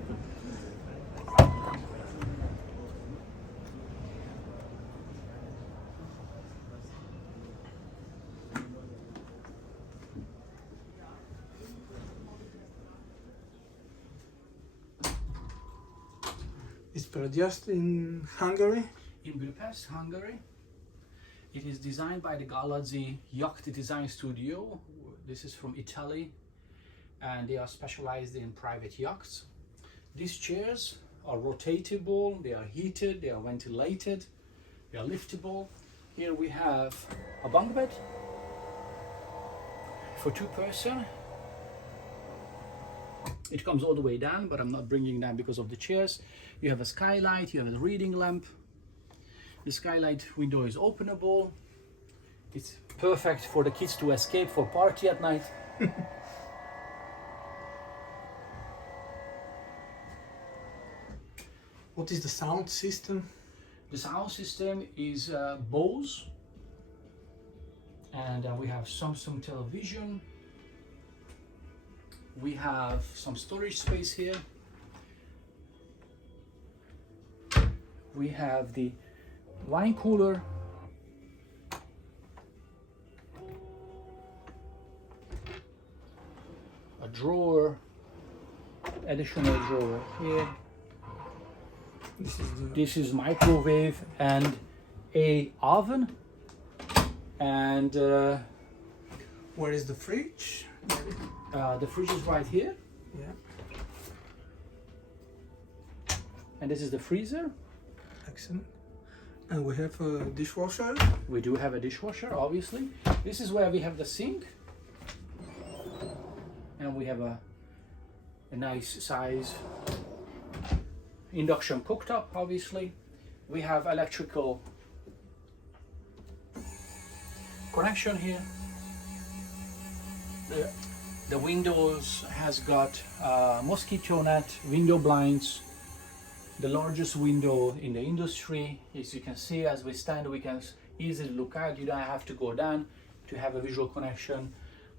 open. It's produced in Hungary. In Budapest, Hungary. It is designed by the Galazzi Yacht Design Studio. This is from Italy, and they are specialized in private yachts. These chairs are rotatable, they are heated, they are ventilated, they are liftable. Here we have a bunk bed for 2 person. It comes all the way down, but I'm not bringing down because of the chairs. You have a skylight, you have a reading lamp. The skylight window is openable. It's perfect for the kids to escape for party at night. What is the sound system? The sound system is Bose, and we have Samsung television. We have some storage space here. We have the wine cooler. A drawer, additional drawer here. This is microwave and a oven. And Where is the fridge? the fridge is right here. Yeah, And this is the freezer. excellent. And we have a dishwasher. We do have a dishwasher, obviously. This is where we have the sink. And we have a nice size induction cooktop, obviously. We have electrical connection here. The windows has got mosquito net, window blinds, the largest window in the industry. As you can see, as we stand, we can easily look out. You don't have to go down to have a visual connection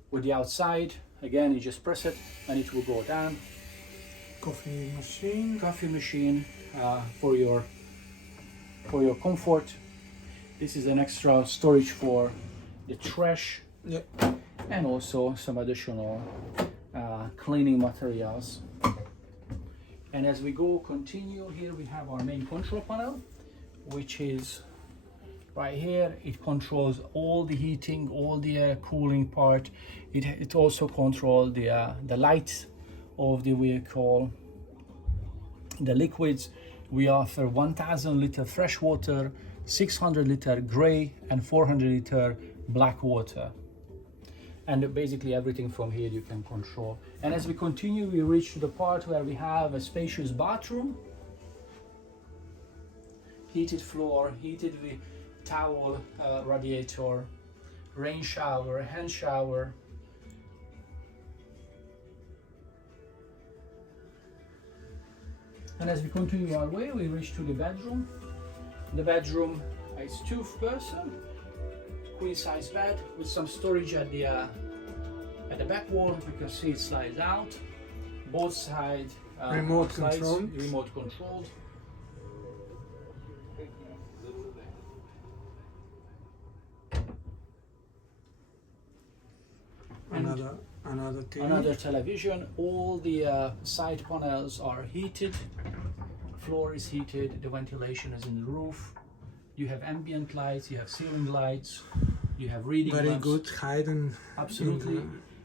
with the outside. Again, you just press it and it will go down. Coffee machine. For your comfort. This is an extra storage for the trash. Yeah. And also some additional cleaning materials. And as we continue, here we have our main control panel, which is right here. It controls all the heating, all the air cooling part. It also controls the lights of the vehicle. The liquids, we offer 1000 liter fresh water, 600 liter gray, and 400 liter black water. And basically everything from here you can control. And as we continue, we reach to the part where we have a spacious bathroom, heated floor, heated towel radiator, rain shower, hand shower. And as we continue our way, we reach to the bedroom. The bedroom is 2 person, queen size bed with some storage at the back wall. You can see it slides out. Both sides Remote controlled. Remote controlled. Another television. All the side panels are heated. Floor is heated. The ventilation is in the roof. You have ambient lights. You have ceiling lights. You have reading Very lamps. good hidden. Absolutely.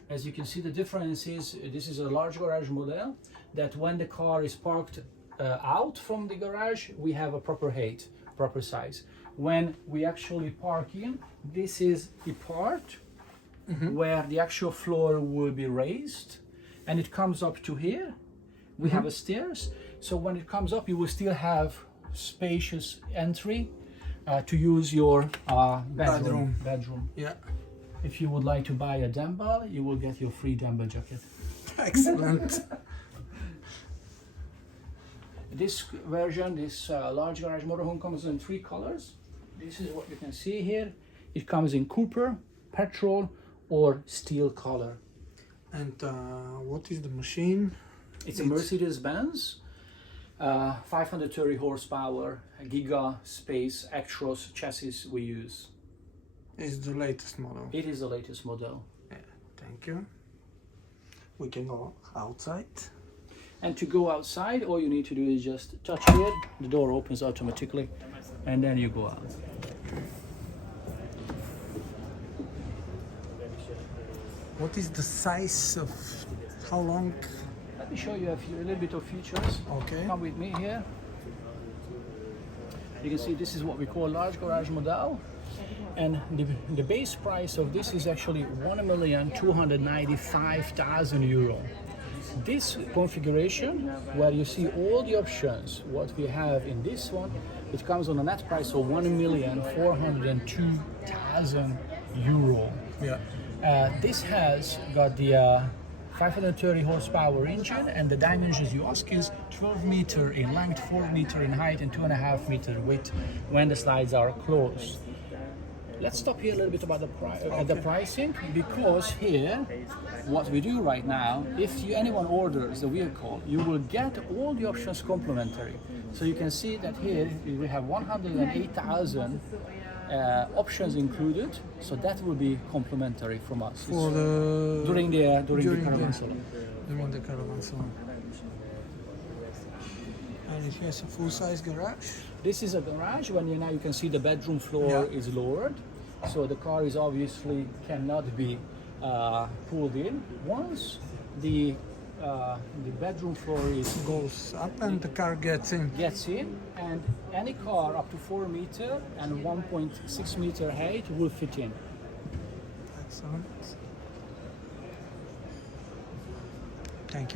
As you can see, the difference is this is a large garage model that when the car is parked out from the garage, we have a proper height, proper size. When we actually park in, this is the part where the actual floor will be raised, and it comes up to here. We have a stairs, so when it comes up, you will still have spacious entry to use your bedroom. Yeah. If you would like to buy a Dembell, you will get your free Dembell jacket. Excellent. This version, this large garage motorhome, comes in 3 colors. This is what you can see here. It comes in Cooper, petrol, or steel color. And what is the machine? It's a Mercedes-Benz, 530 horsepower, Giga Space Actros chassis we use. It's the latest model. It is the latest model. Yeah, thank you. We can go outside. And to go outside, all you need to do is just touch here, the door opens automatically, and then you go out. What is the size of, how long? Let me show you a little bit of features. Okay. Come with me here. You can see this is what we call large garage model. And the base price of this is actually €1,295,000. This configuration, where you see all the options, what we have in this one, it comes on a net price of €1,402,000. Yeah. This has got the 530 horsepower engine, and the dimensions you ask is 12 meter in length, 4 meter in height, and 2.5 meter width when the slides are closed. Let's stop here a little bit about the pricing, because here, what we do right now, if anyone orders the vehicle, you will get all the options complimentary. So you can see that here we have 108,000 options included, so that will be complimentary from us. For the during the Caravan Salon. During the Caravan Salon. And it has a full-size garage. This is a garage. When now you can see the bedroom floor is lowered, so the car is obviously cannot be pulled in. Once the bedroom floor Goes up and the car gets in. and any car up to 4 meter and 1.6 meter height will fit in. Excellent. Thank you.